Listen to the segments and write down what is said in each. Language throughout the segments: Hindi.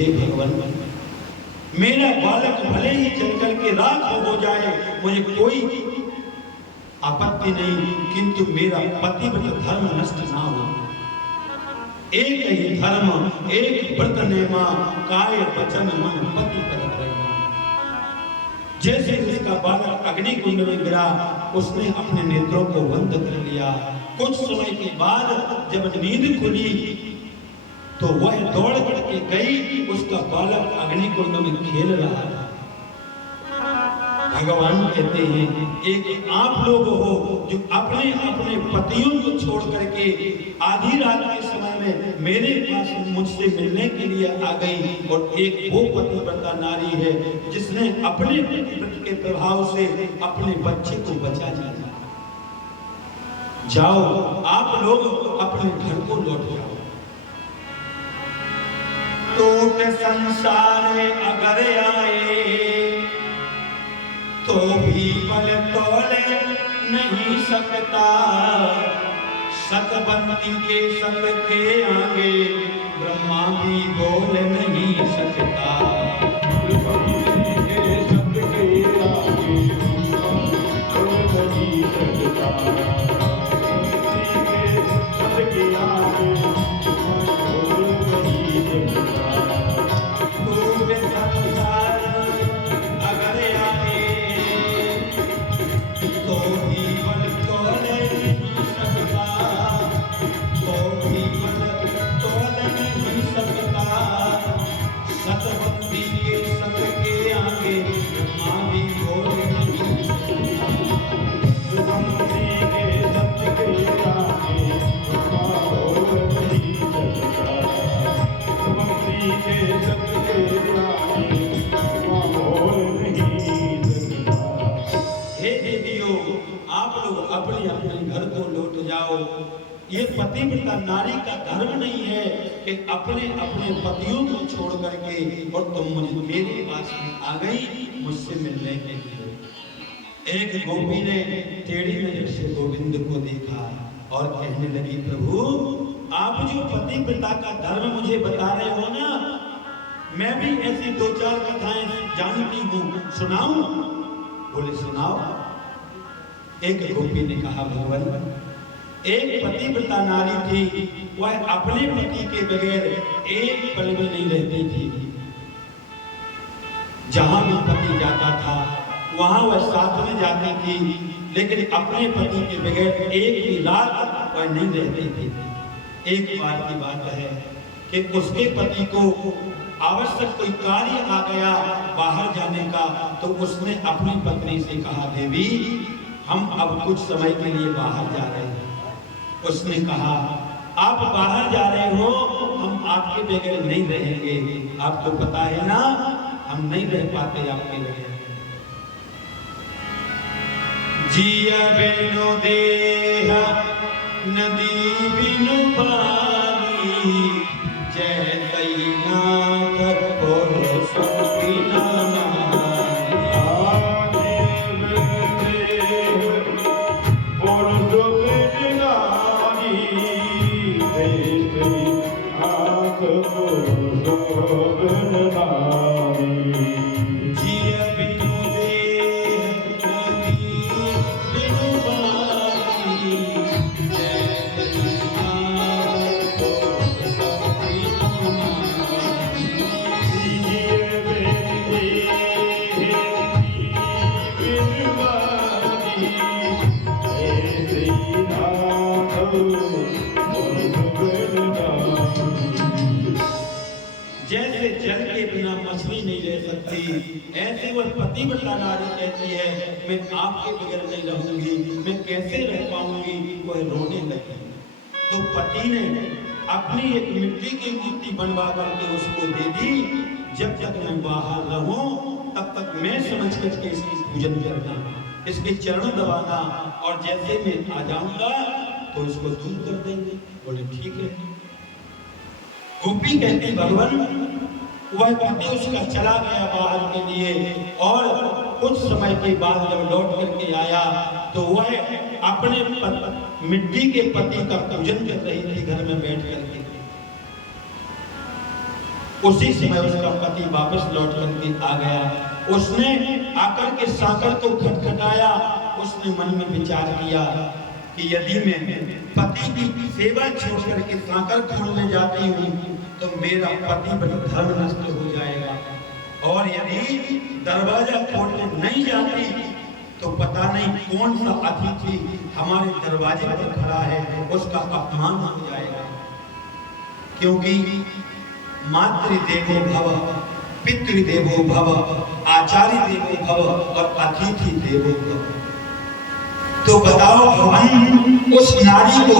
हे भगवान, मेरा बालक भले ही जल जल के राख हो जाए, मुझे कोई आपत्ति नहीं, किंतु मेरा पतिव्रत धर्म नष्ट ना हो। एक ही धर्म, एक व्रत नेमा, काय वचन मन पति पर प्रेमा। जैसे उसका बालक अग्नि कुंड में गिरा, उसने अपने नेत्रों को बंद कर लिया। कुछ समय के बाद जब नींद खुली तो वह दौड़ करके गई, उसका बालक अग्नि कुंड में खेल रहा था। भगवान कहते हैं, एक आप लोग हो जो अपने अपने पतियों को छोड़ करके आधी रात के समय में मेरे पास मुझसे मिलने के लिए आ गई, और एक वो पतिव्रता नारी है जिसने अपने पतिव्रत के प्रभाव से अपने बच्चे को बचा लिया। जाओ, आप लोग अपने घर को लौट जाओ। टूट संसार अगर आए तो भी बल तोले नहीं सकता, सतबंदी के संग के आगे ब्रह्मा भी बोल नहीं सकता। सतबंदी के संग के आगे बोल नहीं सकता, सतबंदी के संग के आगे बोल नहीं सकता। टूट संसार अगर आए तो भी बल तोले नहीं सकता, तो भी बल तोले नहीं सकता, सतबंदी के संग के आगे ब्रह्मा भी बोल नहीं सकता। सतबंदी के संग के आगे ब्रह्मा बोल नहीं सकता, सतबंदी के संग के आगे ब्रह्मा बोल नहीं सकता। हे देवियों, आप लोग अपने अपने घर को लौट जाओ। ये पतिव्रता नारी का धर्म नहीं है कि अपने अपने पतियों को छोड़ करके और तुम मुझे मेरे पास में आ गई मुझसे मिलने के लिए। एक गोपी ने टेढ़ी नजर से गोविंद को देखा और कहने लगी, प्रभु आप जो पतिव्रता का धर्म मुझे बता रहे हो ना, मैं भी ऐसी दो चार कथाएं जानती हूँ, सुनाऊं? बोले सुनाओ। एक गोपी ने कहा, भगवान एक पतिव्रता नारी थी, वह अपने पति के बगैर एक पल भी नहीं रहती थी। जहां भी पति जाता था वहां वह साथ में जाती थी, लेकिन अपने पति के बगैर एक भी रात वह नहीं रहती थी। एक बार की बात है कि उसके पति को आवश्यक कोई कार्य आ गया बाहर जाने का, तो उसने अपनी पत्नी से कहा, देवी हम अब कुछ समय के लिए बाहर जा रहे हैं। उसने कहा, आप बाहर जा रहे हो, हम आपके बगैर नहीं रहेंगे, आपको पता है ना हम नहीं रह पाते आपके बगैर। जिया बिनु देह नदी बिनु पानी, जय नाथ और सुखिला ऐसे वह पतिव्रता नारी कहती है, मैं आपके बगैर नहीं रहूंगी, मैं कैसे रह पाऊंगी? वह रोने लगी। तो पति ने अपनी एक मिट्टी की मूर्ति बनवा करके उसको दे दी, जब तक मैं बाहर रहूं तब तक मैं समझ करके इसकी पूजन करना, इसके चरण दबाना, और जैसे मैं आ जाऊंगा तो इसको दूर कर देंगे। बोले ठीक है। गोपी कहती, भगवान वह पति उसका चला गया बाहर के लिए, और कुछ समय के बाद जब लौट करके आया तो वह अपने मिट्टी के पति का पूजन कर रही थी घर में बैठ करके। उसी समय उसका पति वापस लौट करके आ गया। उसने आकर के साकर को खटखटाया। उसने मन में विचार किया कि यदि मैं पति की सेवा छोड़ करके साकर खोलने जाती हूँ तो मेरा पति बड़ा धर्म नष्ट हो जाएगा, और यदि दरवाजा खोलने नहीं जाती तो पता नहीं कौन सा अतिथि हमारे दरवाजे पर खड़ा है, उसका अपमान हो जाएगा। क्योंकि मातृदेवो भव, पितृदेवो भव, आचार्य देवो भव और अतिथि देवो भव। तो बताओ भगवान उस नारी को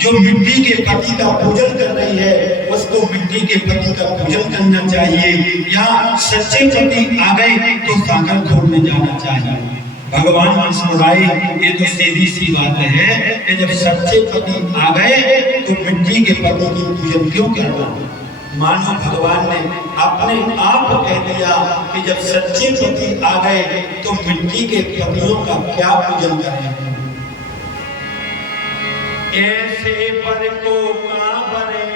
जो मिट्टी के पति का पूजन कर रही है, उसको मिट्टी के पति का पूजन करना चाहिए या सच्चे पति आ गए तो सागर खोलने जाना चाहिए? भगवान मुस्कुराए, ये तो सीधी सी बात है कि जब सच्चे पति आ गए तो मिट्टी के पति की पूजन क्यों करना? मानो भगवान ने अपने आप कह दिया कि जब सच्चे पति आ गए तो मिट्टी के पतियों का क्या पूजन करें। ऐसे पर को काबरे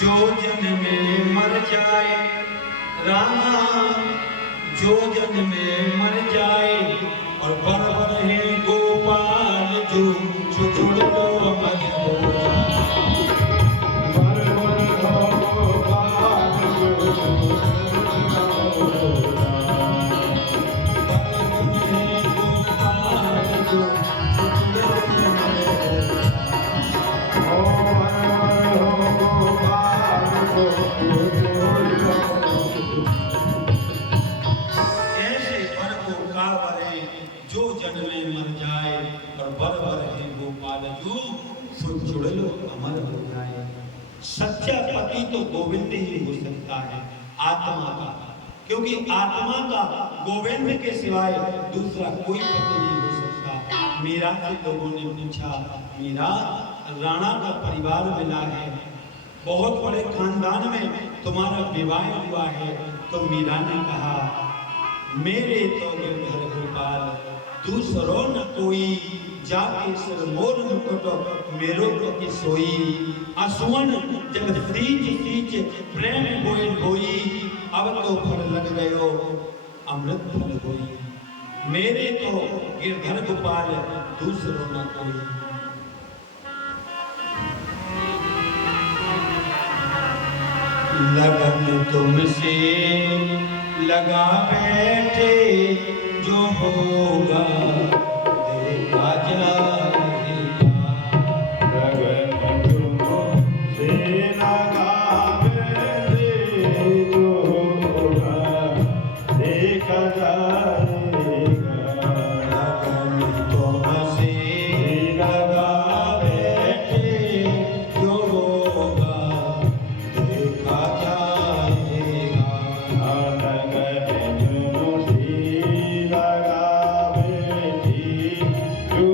जो जन में मर जाए, रामा जो जन में मर जाए, और बर है गोपाल जो छुड़ लो अमर हो सच्चा पति तो गोविंद ही हो सकता है, आत्मा का, क्योंकि आत्मा का गोविंद के सिवाय दूसरा कोई पति नहीं हो सकता। मीरा से लोगों ने पूछा, मीरा राणा का परिवार मिला है, बहुत बड़े खानदान में तुम्हारा विवाह हुआ है। तो मीरा ने कहा, मेरे तो गिरधर गोपाल दूसरो न कोई, जाके सिर मोर मुकुट मेरो पति सोई, असुवन जब सींच सींच प्रेम होए होई, अब तो फल लग गयो अमृत फल होई। मेरे तो गिरधर गोपाल दूसरो न कोई। लगन तुमसे लगा बैठे, जो होगा देखा जाएगा। लगन तुमसे लगा बैठे, जो होगा देखा जाएगा। लगन तुमसे लगा बैठे, जो होगा देखा जाएगा। लगन तुमसे लगा बैठे, जो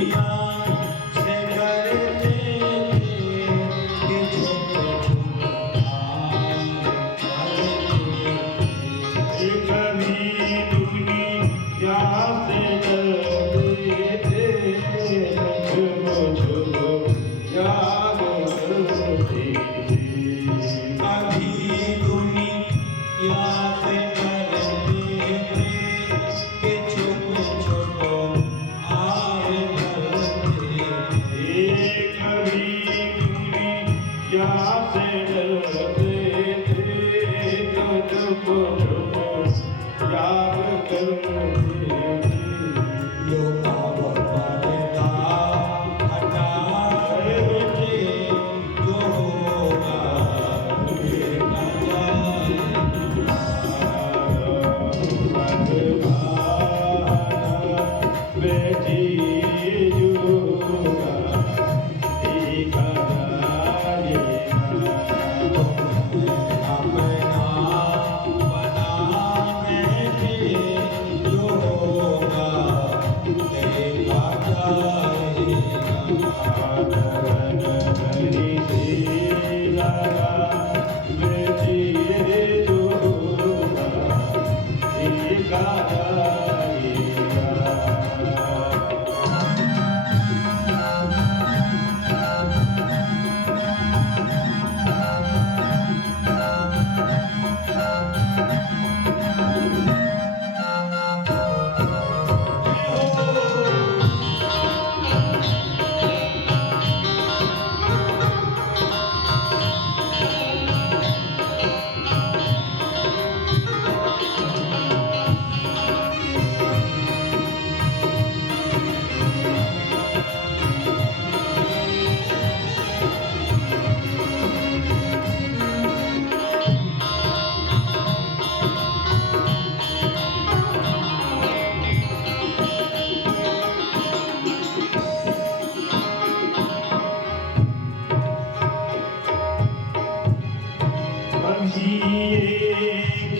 दुनिया से डरते कि छोटे छोटे कभी दुनिया से डरते थे मुझको याद करते थे कभी दुनिया से डरते थे कि छोटे छोटे आए डरते थे कभी दुनिया से डरते थे तो चुप चुप याद करते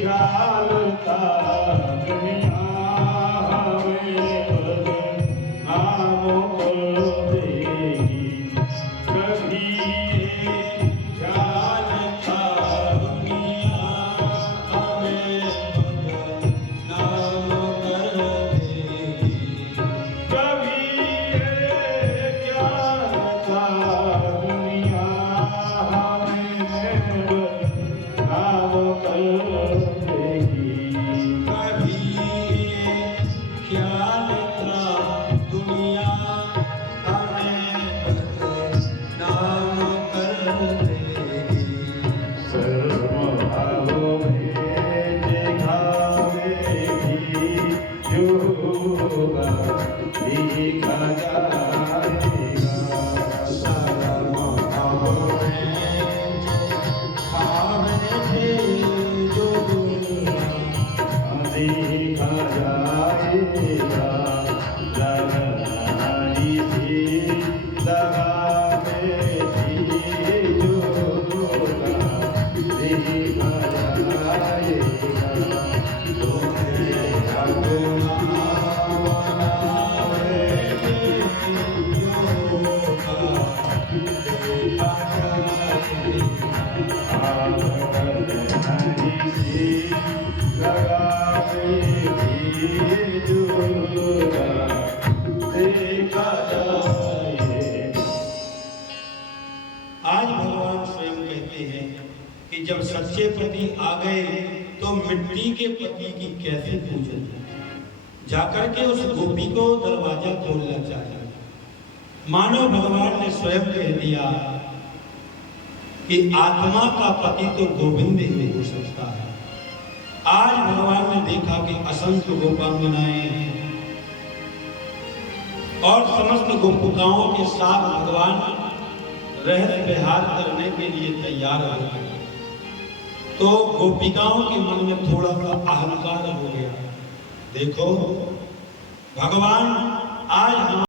ख्याल था दुनिया हमें बदनामों को देगी कभी ख्याल था दुनिया हमें बदनामों कर देगी कभी ख्याल था दुनिया हमें बदनामों कर देगी कभी ख्याल था दुनिया हमें बदनाम कर देगी सर्वभावों में दिखावेगी जो होगा देखा जाएगा सर्वभावों में देखा जाएगा लगाई थी लगावे थी जो होगा देखा जाएगा तुम्हें अपना बनावे जो होगा देखा जाएगा आज भगवान स्वयं कहते हैं कि जब सच्चे पति आ गए तो मिट्टी के पति की कैसे पूजन जाकर के उस गोपी को दरवाजा खोलना चाहिए। मानो भगवान ने स्वयं कह दिया कि आत्मा का पति तो गोविंद ही हो सकता है। आज भगवान ने देखा कि असंख्य गोपांगनाएं और समस्त गोपिकाओं के साथ भगवान रहस्य विहार करने के लिए तैयार हो गए तो गोपिकाओं के मन में थोड़ा सा अहंकार हो गया। देखो भगवान आज